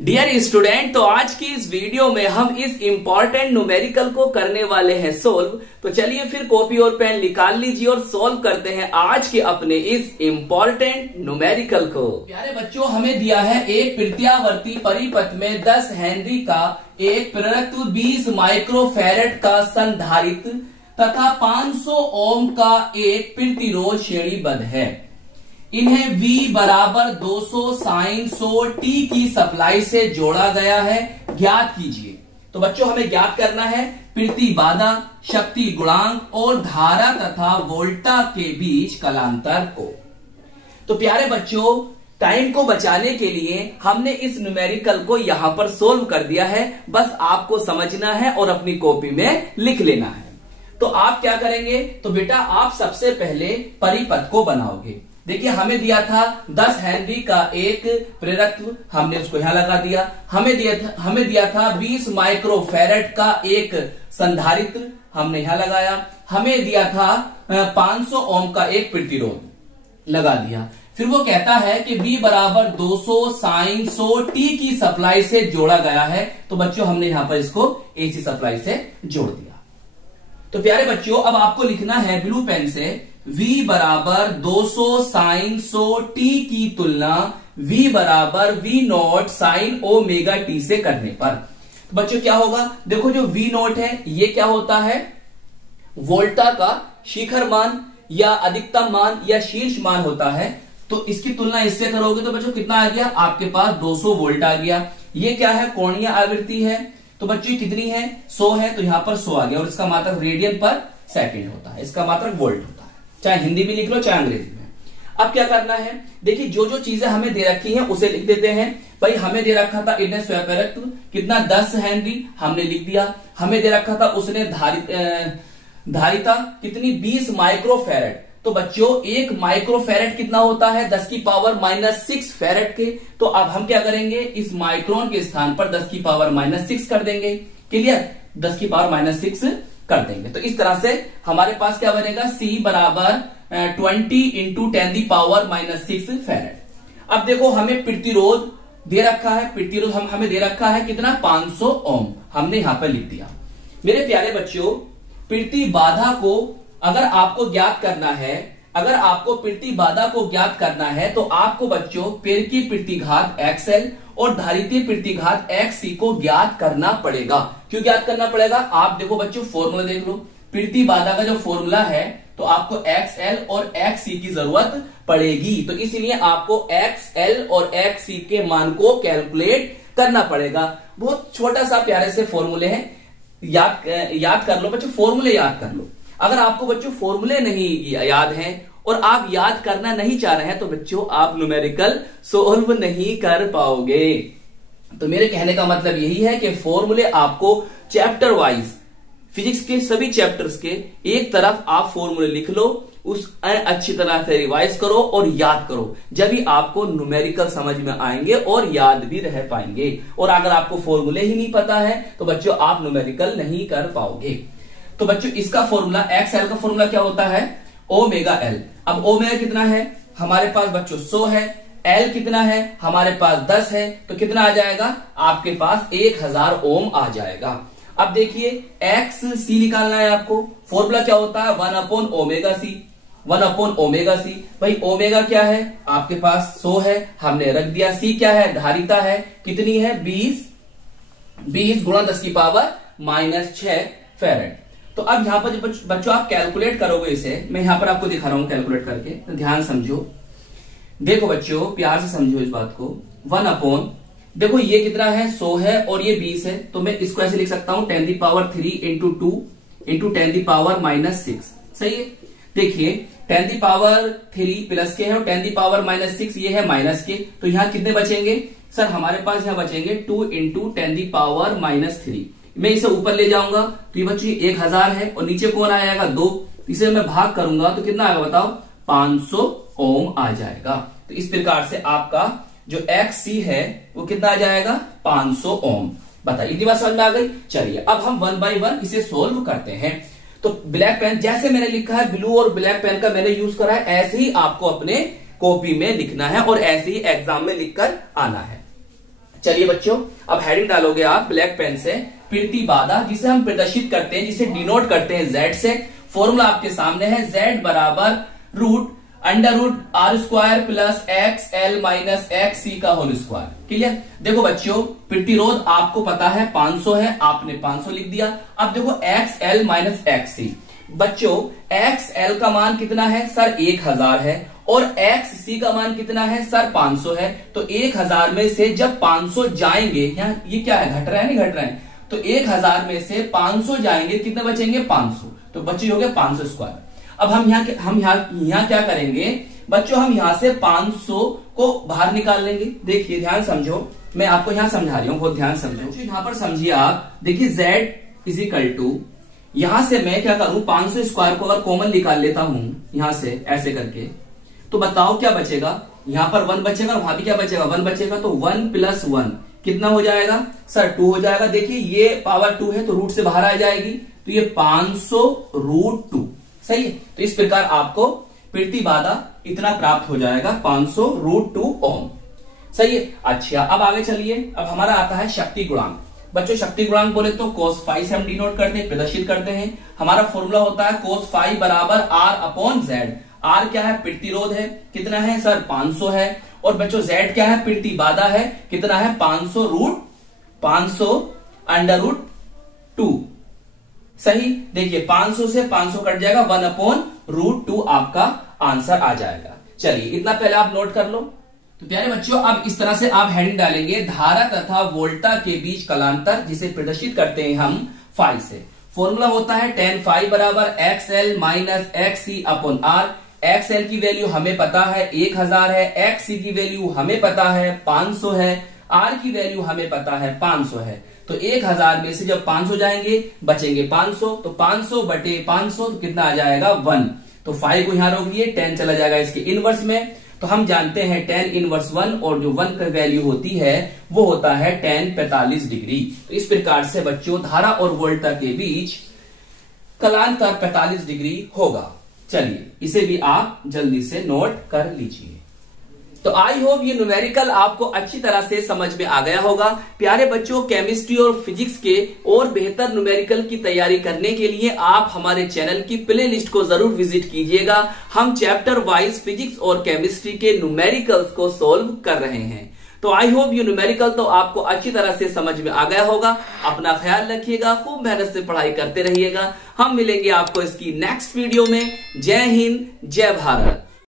Dear student, तो आज की इस वीडियो में हम इस इंपॉर्टेंट न्यूमेरिकल को करने वाले हैं सोल्व। तो चलिए फिर कॉपी और पेन निकाल लीजिए और सोल्व करते हैं आज के अपने इस इंपॉर्टेंट न्यूमेरिकल को। प्यारे बच्चों, हमें दिया है एक प्रत्यावर्ती परिपथ में 10 हेनरी का एक प्रेरकत्व 20 माइक्रोफैरेड का संधारित्र तथा 500 ओम का एक प्रतिरोध श्रेणीबद्ध है। इन्हें V बराबर 200 sin 100 t की सप्लाई से जोड़ा गया है, ज्ञात कीजिए। तो बच्चों हमें ज्ञात करना है प्रतिबाधा, शक्ति गुणांक और धारा तथा वोल्टा के बीच कालांतर को। तो प्यारे बच्चों, टाइम को बचाने के लिए हमने इस न्यूमेरिकल को यहां पर सोल्व कर दिया है। बस आपको समझना है और अपनी कॉपी में लिख लेना है। तो आप क्या करेंगे? तो बेटा आप सबसे पहले परिपथ को बनाओगे। देखिए हमें दिया था 10 हेनरी का एक प्रेरकत्व, हमने उसको यहां लगा दिया। हमें दिया था 20 माइक्रोफैरेड का एक संधारित्र, हमने यहां लगाया। हमें दिया था 500 ओम का एक प्रतिरोध, लगा दिया। फिर वो कहता है कि V बराबर 200 sin 100 t की सप्लाई से जोड़ा गया है। तो बच्चों हमने यहां पर इसको AC सप्लाई से जोड़ दिया। तो प्यारे बच्चों, अब आपको लिखना है ब्लू पेन से V बराबर 200 sin 100 t की तुलना V बराबर V0 sin ओमेगा t से करने पर। तो बच्चों क्या होगा? देखो जो V0 है ये क्या होता है? वोल्टा का शिखर मान या अधिकतम मान या शीर्ष मान होता है। तो इसकी तुलना इससे करोगे तो बच्चों कितना आ गया? आपके पास 200 वोल्ट आ गया। ये क्या है? कोणीय आवृत्ति है। तो बच्चों कितनी है? 100 है, तो यहां पर 100 आ गया और इसका मात्रक रेडियन पर सेकंड होता है, इसका मात्रक वोल्ट होता है। चाहे हिंदी में लिख लो चाहे अंग्रेजी में। अब क्या करना है? देखिए जो जो चीजें हमें दे रखी हैं उसे लिख देते हैं। भाई हमें दे रखा था इतने स्वप्रेरकत्व कितना 10 हेनरी, हमने लिख दिया। हमें दे रखा था उसने धारिता कितनी 20 माइक्रोफैरेड। तो बच्चों एक माइक्रोफैरेड कितना होता है? 10 की पावर -6 फैरेड के। तो अब हम क्या करेंगे? इस माइक्रोन के स्थान पर 10 की पावर -6 कर देंगे। क्लियर? 10 की पावर -6 कर देंगे। तो इस तरह से हमारे पास क्या बनेगा? C बराबर 20 इंटू 10 दी पावर -6 फैरेड। अब देखो हमें प्रतिरोध दे रखा है, प्रतिरोध हमें दे रखा है कितना? 500 ओम, हमने यहां पर लिख दिया। मेरे प्यारे बच्चों, प्रतिबाधा को अगर आपको ज्ञात करना है, अगर आपको प्रतिबाधा को ज्ञात करना है तो आपको बच्चों प्रेरकी प्रतिघात XL और धारितीय प्रतिघात XC को ज्ञात करना पड़ेगा। क्यों ज्ञात करना पड़ेगा? आप देखो बच्चों फॉर्मूला देख लो। प्रतिबाधा का जो फॉर्मूला है तो आपको XL और XC की जरूरत पड़ेगी। तो इसलिए आपको XL और XC के मान को कैलकुलेट करना पड़ेगा। बहुत छोटा सा प्यारे से फॉर्मूले हैं, याद कर लो बच्चों, फॉर्मूले याद कर लो। अगर आपको बच्चों फॉर्मूले नहीं याद हैं और आप याद करना नहीं चाह रहे हैं तो बच्चों आप न्यूमेरिकल सोल्व नहीं कर पाओगे। तो मेरे कहने का मतलब यही है कि फॉर्मूले आपको चैप्टर वाइज, फिजिक्स के सभी चैप्टर्स के एक तरफ आप फॉर्मूले लिख लो, उस अच्छी तरह से रिवाइज करो और याद करो, जब भी आपको न्यूमेरिकल समझ में आएंगे और याद भी रह पाएंगे। और अगर आपको फॉर्मूले ही नहीं पता है तो बच्चों आप न्यूमेरिकल नहीं कर पाओगे। तो बच्चों इसका फॉर्मूला XL का फॉर्मूला क्या होता है? Omega L। अब ओमेगा कितना है? हमारे पास बच्चों 100 है। L कितना है? हमारे पास 10 है। तो कितना आ जाएगा? आपके पास 1000 ओम आ जाएगा। अब देखिए XC निकालना है आपको। फॉर्मूला क्या होता है? 1/ओमेगा C। 1/ओमेगा C। भाई ओमेगा क्या है? आपके पास 100 है, हमने रख दिया। C क्या है? धारिता है, कितनी है? 20 गुणा 10 की पावर -6 फैरेड। तो अब यहां पर बच्चों आप कैलकुलेट करोगे इसे, मैं यहां पर आपको दिखा रहा हूं कैलकुलेट करके, तो ध्यान समझो। देखो बच्चों प्यार से समझो इस बात को। 1/, देखो ये कितना है? 100 है और ये 20 है। तो मैं इसको ऐसे लिख सकता हूं 10 the power 3 into 2 into 10 the power -6। सही है? देखिए 10 दी पावर 3 प्लस के है और 10 दी पावर -6 ये है माइनस के। तो यहां कितने बचेंगे? सर हमारे पास यहां बचेंगे 2 इंटू 10 दी पावर -3। मैं इसे ऊपर ले जाऊंगा तो ये बच्चों 1000 है और नीचे कौन आएगा? 2। इसे मैं भाग करूंगा तो कितना आएगा बताओ? 500 ओम आ जाएगा। तो इस प्रकार से आपका जो XC है वो कितना आ जाएगा? 500 ओम। बताइए इतनी बात समझ में आ गई? चलिए अब हम 1 बाय 1 इसे सोल्व करते हैं। तो ब्लैक पेन जैसे मैंने लिखा है, ब्लू और ब्लैक पेन का मैंने यूज करा है, ऐसे ही आपको अपने कॉपी में लिखना है और ऐसे ही एग्जाम में लिखकर आना है। चलिए बच्चों, अब हेडिंग डालोगे आप ब्लैक पेन से, प्रतिबाधा जिसे हम प्रदर्शित करते हैं, जिसे डिनोट करते हैं Z से। फॉर्मूला आपके सामने है, Z बराबर √√r² plus XL minus XC का होल स्क्वायर। क्लियर। देखो बच्चों, प्रतिरोध आपको पता है 500 है, आपने 500 लिख दिया। अब देखो XL माइनस XC, बच्चों XL का मान कितना है सर 1000 है, और XC का मान कितना है सर 500 है। तो 1000 में से जब 500 जाएंगे, यहाँ ये क्या है, घट रहा है नहीं घट रहा है, तो 1000 में से 500 जाएंगे, कितने बचेंगे 500, तो बच्चे हो गए 500 स्क्वायर। अब हम यहाँ क्या करेंगे बच्चों, हम यहाँ से 500 को बाहर निकाल लेंगे। देखिए ध्यान समझो, मैं आपको यहाँ समझा रही हूँ, बहुत ध्यान समझो। यहाँ पर समझिए आप, देखिए Z इज इक्वल टू, यहां से मैं क्या करूं 500 स्क्वायर को अगर कॉमन निकाल लेता हूं यहां से ऐसे करके, तो बताओ क्या बचेगा, यहां पर 1 बचेगा और वहां भी क्या बचेगा 1 बचेगा, तो 1 + 1 कितना हो जाएगा सर 2 हो जाएगा। देखिए ये पावर 2 है तो रूट से बाहर आ जाएगी, तो ये 500 √2 सही है। तो इस प्रकार आपको प्रतिबाधा इतना प्राप्त हो जाएगा 500 √2 ओम। सही है। अच्छा अब आगे चलिए, अब हमारा आता है शक्ति गुणांक। बच्चों शक्ति गुणांक बोले तो cos फाई से हम डिनोट करते हैं, प्रदर्शित करते हैं। हमारा फॉर्मूला होता है cos फाई बराबर R/Z। R क्या है, प्रतिरोध है, कितना है सर 500 है, और बच्चों Z क्या है, प्रतिबाधा है, कितना है 500 √2। सही। देखिए 500 से 500 कट जाएगा, 1/√2 आपका आंसर आ जाएगा। चलिए इतना पहले आप नोट कर लो। तो प्यारे बच्चों, अब इस तरह से आप हेडिंग डालेंगे, धारा तथा वोल्टा के बीच कलांतर, जिसे प्रदर्शित करते हैं हम फाई से। फॉर्मूला होता है tan फाई बराबर XL माइनस XC/R। XL की वैल्यू हमें पता है 1000 है, XC की वैल्यू हमें पता है 500 है, R की वैल्यू हमें पता है 500 है। तो 1000 में से जब 500 जाएंगे बचेंगे 500, तो 500 बटे 500 तो कितना आ जाएगा 1। तो फाई को यहां रोक दिए, tan चला जाएगा इसके इनवर्स में। तो हम जानते हैं tan इनवर्स 1, और जो 1 का वैल्यू होती है वो होता है tan 45 डिग्री। तो इस प्रकार से बच्चों धारा और वोल्टा के बीच कलांतर 45 डिग्री होगा। चलिए इसे भी आप जल्दी से नोट कर लीजिए। तो आई होप ये न्यूमेरिकल आपको अच्छी तरह से समझ में आ गया होगा। प्यारे बच्चों, केमिस्ट्री और फिजिक्स के और बेहतर न्यूमेरिकल की तैयारी करने के लिए आप हमारे चैनल की प्लेलिस्ट को जरूर विजिट कीजिएगा। हम चैप्टर वाइज फिजिक्स और केमिस्ट्री के न्यूमेरिकल्स को सोल्व कर रहे हैं। तो आई होप ये न्यूमेरिकल तो आपको अच्छी तरह से समझ में आ गया होगा। अपना ख्याल रखिएगा, खूब मेहनत से पढ़ाई करते रहिएगा। हम मिलेंगे आपको इसकी नेक्स्ट वीडियो में। जय हिंद, जय भारत।